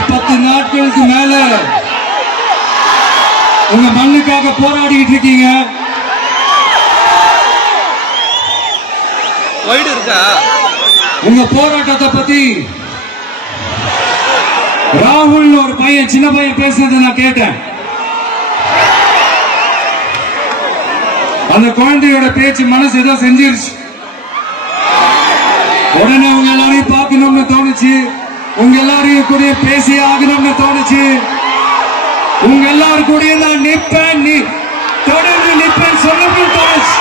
1010 நாட்களுக்கு மேல உங்க மண்ணுக்காக போராடிட்டு இருக்கீங்க. உங்க போராட்டத்தை பத்தி ராகுல் ஒரு பையன், சின்ன பையன் பேசுறதை நான் கேட்டேன். அந்த குழந்தையோட பேச்சு மனசு ஏதோ செஞ்சிருச்சு. உடனே உங்க எல்லாரையும் பார்க்கணும்னு தோணுச்சு, உங்க எல்லாரையும் கூட பேசி ஆகணும்னு தோணுச்சு. உங்க எல்லாரும் கூட நான் நிற்பேன், நீ தொடர்ந்து நிற்பேன் சொல்லணும்னு தோணுச்சு.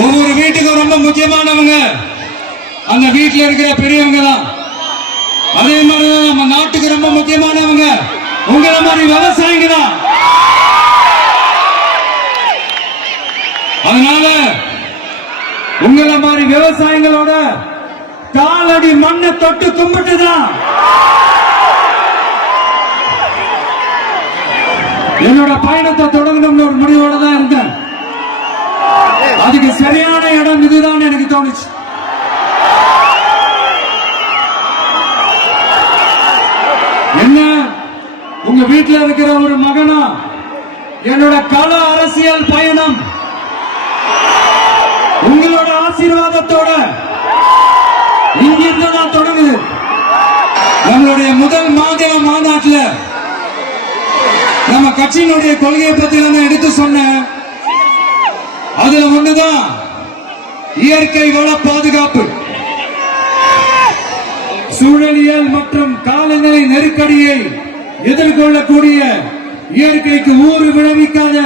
ஒவ்வொரு வீட்டுக்கும் ரொம்ப முக்கியமானவங்க அந்த வீட்டில் இருக்கிற பெரியவங்க தான். அதே மாதிரிதான் நம்ம நாட்டுக்கு ரொம்ப முக்கியமானவங்க உங்களை மாதிரி விவசாயிங்க தான். அதனால உங்களை மாதிரி விவசாயிகளோட காலடி மண்ணை தொட்டு கும்பிட்டுதான் என்னோட பயணத்தை தொடங்கணும்னு ஒரு முடிவோட தான் இருந்தேன். அதுக்கு சரியான இடம் இதுதான் எனக்கு தோணுச்சு. என்ன உங்க வீட்டில் இருக்கிற ஒரு மகனா என்னோட கள அரசியல் பயணம் உங்களோட ஆசீர்வாதத்தோட இங்கிருந்து தான் தொடங்குது. நம்மளுடைய முதல் மாநில மாநாட்டில் நம்ம கட்சியினுடைய கொள்கையை பத்தி நான் எடுத்து சொன்னேன். அதுல ஒண்ணுதான் இயற்கை வள பாதுகாப்பு. சூழலியல் மற்றும் காலநிலை நெருக்கடியை எதிர்கொள்ளக்கூடிய இயற்கைக்கு ஊறு விளைவிக்காத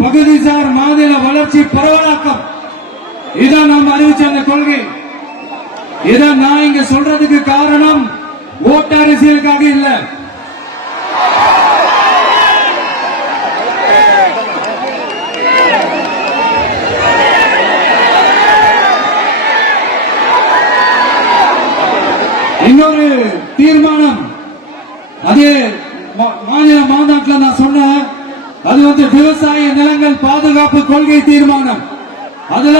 பகுதிசார் மாநில வளர்ச்சி பரவலாக்கம். இதான் நாம் அறிவிச்ச அந்த கொள்கை. இதான் நான் இங்க சொல்றதுக்கு காரணம் ஓட்டு அரசியலுக்காக இல்ல. இன்னொரு தீர்மானம் அதே மாநில மாநாட்டில் நான் சொன்னேன். அது விவசாய நிலங்கள் பாதுகாப்பு கொள்கை தீர்மானம். அதுல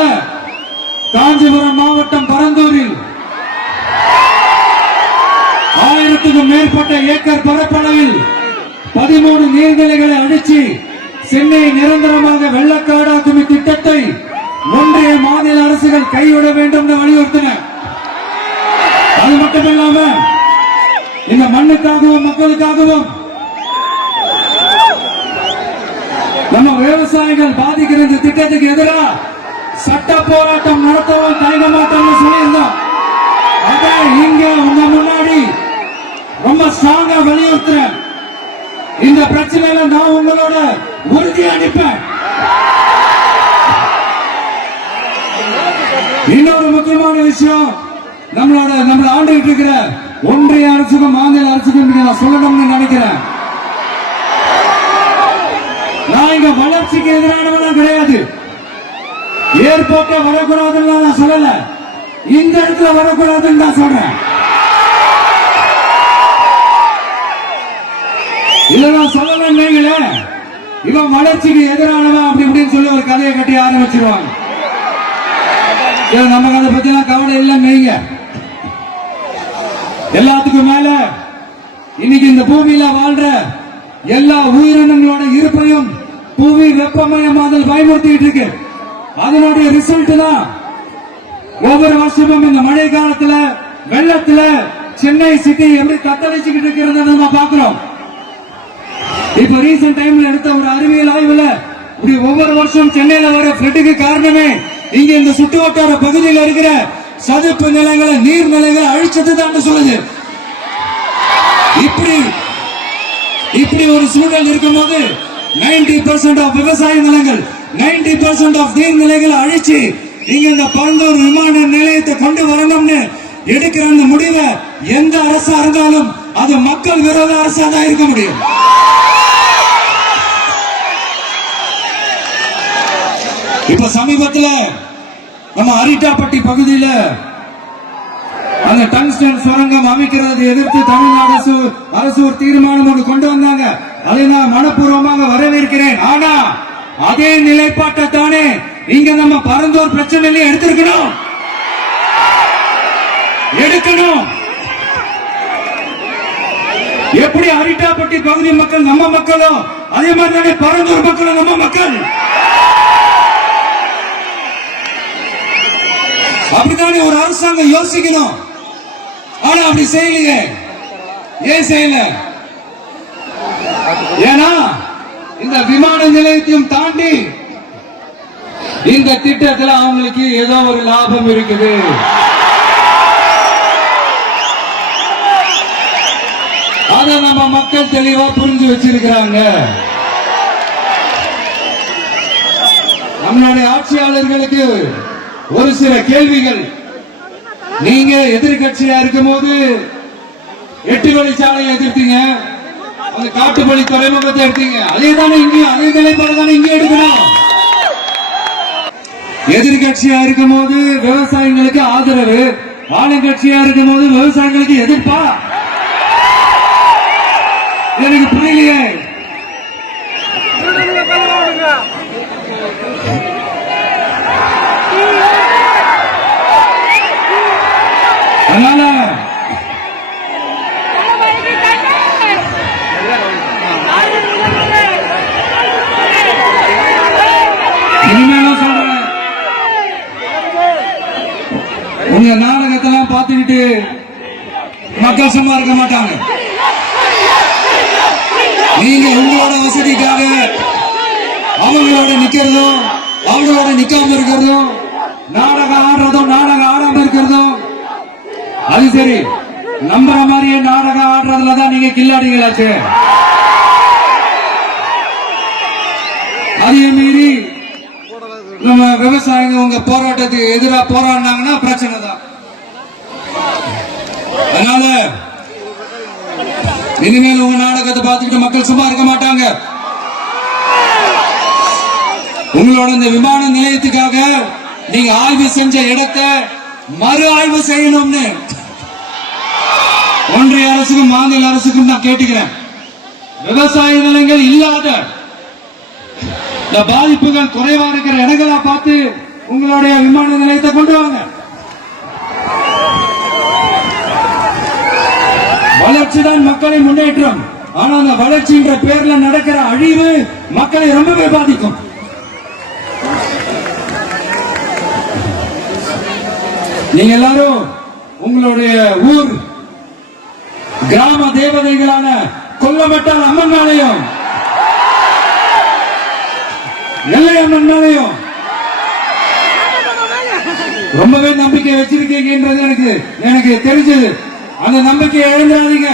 காஞ்சிபுரம் மாவட்டம் பரந்தூரில் 1000க்கும் மேற்பட்ட ஏக்கர் பரப்பளவில் 13 நீர்நிலைகளை அடிச்சு சென்னையை நிரந்தரமாக வெள்ளக்காடாக்கும் திட்டத்தை ஒன்றிய மாநில அரசுகள் கைவிட வேண்டும் என்று வலியுறுத்தின. அது மட்டுமில்லாம இந்த மண்ணுக்காகவும் மக்களுக்காகவும் நம்ம விவசாயிகள் பாதிக்கிற இந்த திட்டத்துக்கு எதிராக சட்ட போராட்டம் நடத்தவும் தயங்க மாட்டோம்னு சொல்லியிருந்தோம். அதை இங்க உங்க முன்னாடி ரொம்ப ஸ்ட்ராங்கா வலியுறுத்துறேன். இந்த பிரச்சனையில நான் உங்களோட உறுதி அளிப்பேன். இன்னொரு முக்கியமான விஷயம், நம்மள ஆண்டுகிட்டு இருக்கிற ஒன்றிய அரசுக்கும் மாநில அரசுக்கும் நான் சொல்லணும்னு நினைக்கிறேன். நான் இங்க வளர்ச்சிக்கு எதிரானவெல்லாம் கிடையாது. ஏர்போர்ட்ல வரக்கூடாதுன்னு நான் சொல்லல, இந்த இடத்துல வரக்கூடாதுன்னு நான் சொல்றேன். இல்ல நான் சொல்லல, இவன் வளர்ச்சிக்கு எதிரானவன் அப்படி இப்படின்னு சொல்லி ஒரு கதையை கட்டி ஆரம்பிச்சிருவாங்க. நமக்கு அதை பத்தி எல்லாம் கவலை இல்லை. மெய்ங்க எல்லாத்துக்கும் மேல இன்னைக்கு இந்த பூமியில வாழ்ற எல்லா உயிரினங்களோட இருப்பையும் புவி வெப்பமயமாதல் பயமுறுத்திட்டு இருக்கு. அதனுடைய ரிசல்ட் தான் ஒவ்வொரு வருஷமும் இந்த மழை காலத்துல வெள்ளத்துல சென்னை சிட்டி எப்படி தத்தளிச்சுக்கிட்டு இருக்கிறத நம்ம பாக்குறோம். இப்ப ரீசன்ட் டைம்ல எடுத்த ஒரு அறிவியல் ஆய்வுல இப்படி ஒவ்வொரு வருஷம் சென்னையில வர ஃபிளட்டுக்கு காரணமே இங்க இந்த சுற்று வட்டார பகுதியில் இருக்கிற சதுப்பு நிலங்களை நீர்நிலைகளை அழிச்சது தான் சொல்லுது. இப்படி ஒரு சூழல் இருக்கும்போது 90% ஆஃப் விவசாய நிலங்கள் 90% ஆஃப் நீர்நிலைகளை அழிச்சு இங்க இந்த பரந்தூர் விமான நிலையத்தை கொண்டு வரணும்னு எடுக்கிற அந்த முடிவை எந்த அரசா இருந்தாலும் அது மக்கள் விரோத அரசா தான் இருக்க முடியும். இப்ப சமீபத்துல நம்ம அரிட்டாப்பட்டி பகுதியில அந்த டங்ஸ்டன் சுரங்கம் அமைக்கிறது எதிர்த்து தமிழ்நாடு அரசு ஒரு தீர்மானம் ஒன்று கொண்டு வந்தாங்க. அதை நான் மனப்பூர்வமாக வரவேற்கிறேன். ஆனா அதே நிலைப்பாட்டை தானே இங்க நம்ம பரந்தூர் பிரச்சனையில எடுத்திருக்கணும். எடுக்கணும். எப்படி அரிட்டாப்பட்டி பகுதி மக்கள் நம்ம மக்களும், அதே மாதிரி தானே பரந்தூர் மக்களும் நம்ம மக்கள். அப்படித்தானே ஒரு அரசாங்கம் யோசிக்கணும். ஆனா அப்படி செய்யலையே. ஏன் செய்யல? ஏன்னா இந்த விமான நிலையத்தையும் தாண்டி இந்த திட்டத்தில் அவங்களுக்கு ஏதோ ஒரு லாபம் இருக்குது. அதை நம்ம மக்கள் தெளிவா புரிஞ்சு வச்சிருக்கிறாங்க. நம்மளுடைய ஆட்சியாளர்களுக்கு ஒரு சில கேள்விகள். நீங்க எதிர்கட்சியா இருக்கும் போது 8 வழிச்சாலையை எதிர்த்தீங்க, அந்த காட்டுப்பள்ளி துறைமுகத்தை எடுத்தீங்க. அதே தானே இங்கேயும் அதே நிலைப்பாடு தானே இங்கே எடுக்கணும். எதிர்கட்சியா இருக்கும் போது விவசாயிகளுக்கு ஆதரவு, ஆளுங்கட்சியா இருக்கும் போது விவசாயிகளுக்கு எதிர்ப்பா? எனக்கு புரியலையே. அதனால இனிமேலும் சொல்றேன், உங்க நாடகத்தெல்லாம் பார்த்துக்கிட்டு மக்கள் சும்மா இருக்க மாட்டாங்க. நீங்க உங்களோட வசதிக்காக அவங்களோட நிக்கிறதும் அவங்களோட நிக்காம இருக்கிறதும், நாடகம் ஆடுறதும் நாடகம் ஆடாம இருக்கிறதும், அது சரி. நம்புற மாதிரியே நாடகம் ஆடுறதுலதான் நீங்க கில்லாடிகளாச்சு. அதையும் மீறி நம்ம விவசாயிங்க உங்க போராட்டத்துக்கு எதிராக போராடினாங்கன்னா பிரச்சனை தான். அதனால இனிமேல் உங்க நாடகத்தை பார்த்துக்கிட்டு மக்கள் சும்மா இருக்க மாட்டாங்க. உங்களோட இந்த விமான நிலையத்துக்காக நீங்க ஆய்வு செஞ்ச இடத்தை மறு ஆய்வு செய்யணும்னு ஒன்றிய அரசுக்கும் மாநில அரசுக்கும் நான் கேட்டுக்கிறேன். விவசாய நிலங்கள் இல்லாத இந்த பாதிப்புகள் குறைவா இருக்கிற இடங்களா பார்த்து உங்களுடைய விமான நிலையத்தை கொண்டு வாங்க. வளர்ச்சிதான் மக்களின் முன்னேற்றம். ஆனா அந்த வளர்ச்சின்ற பேர்ல நடக்கிற அழிவு மக்களை ரொம்பவே பாதிக்கும். நீங்க எல்லாரும் உங்களுடைய ஊர் கிராம தேவதைகளான கொல்லமட்டால் அம்மன் ஆலயம், நெல்லை அம்மன் ஆலயம் ரொம்பவே நம்பிக்கை வச்சிருக்கீங்கன்றது எனக்கு தெரிஞ்சது. அந்த நம்பிக்கையை இழந்தாதீங்க.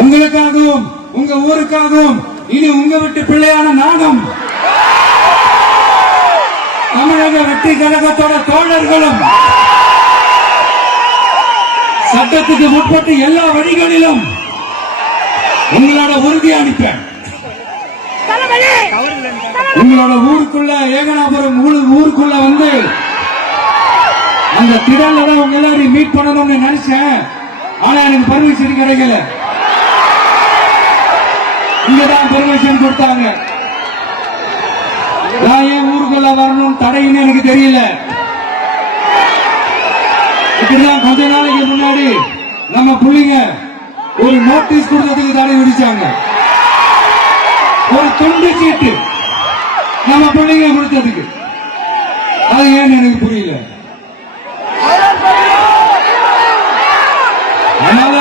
உங்களுக்காகவும் உங்க ஊருக்காகவும் இனி உங்க வீட்டு பிள்ளையான நானும் தமிழக வெற்றி கழகத்தோட தோழர்களும் சட்டத்துக்கு முற்பட்டு எல்லா வழிகளிலும் உங்களோட உறுதி அளிப்பேன். உங்களோட ஊருக்குள்ள ஏகனாபுரம் ஊருக்குள்ள வந்து அந்த திடல்ல உங்க எல்லாரையும் மீட் பண்ணணும்னு நினைச்சேன். ஆனா எனக்கு பர்மிஷன் கிடைக்கல. இங்கதான் பர்மிஷன் கொடுத்தாங்க. நான் ஏன் ஊருக்குள்ள வரணும் தடைன்னு எனக்கு தெரியல. இப்படிதான் கொஞ்ச நாளைக்கு முன்னாடி நம்ம புள்ளிங்க ஒரு நோட்டீஸ் கொடுத்ததுக்கு தடை விதிச்சாங்க. ஒரு துண்டு சீட்டு நம்ம பிள்ளைங்க கொடுத்ததுக்கு. அது ஏன்னு எனக்கு புரியல. அதனால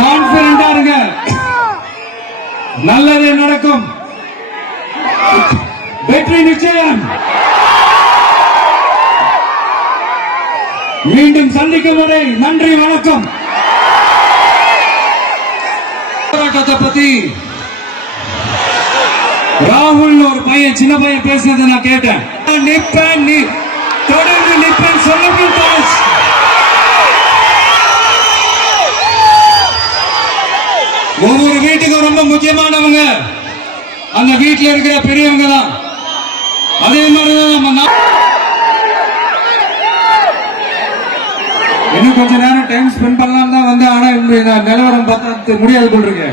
கான்பிடண்டா இருங்க, நல்லதே நடக்கும், வெற்றி நிச்சயம். மீண்டும் சந்திக்கும் வரை நன்றி, வணக்கம். போராட்டத்தை பத்தி ராகுல் ஒரு பையன், சின்ன பையன் பேசுனதை நான் கேட்டேன். நிப்பேன், நீ தொடர்ந்து நிப்பேன் சொல்லுங்கள். ஒவ்வொரு வீட்டுக்கும் ரொம்ப முக்கியமானவங்க அந்த வீட்டில் இருக்கிற பெரியவங்க தான். அதே மாதிரிதான் நம்ம இன்னும் கொஞ்ச நேரம் டைம் ஸ்பெண்ட் பண்ணலாம் தான் வந்து. ஆனா இந்த நிலவரம் பார்த்தா முடியாது போல் இருக்கு.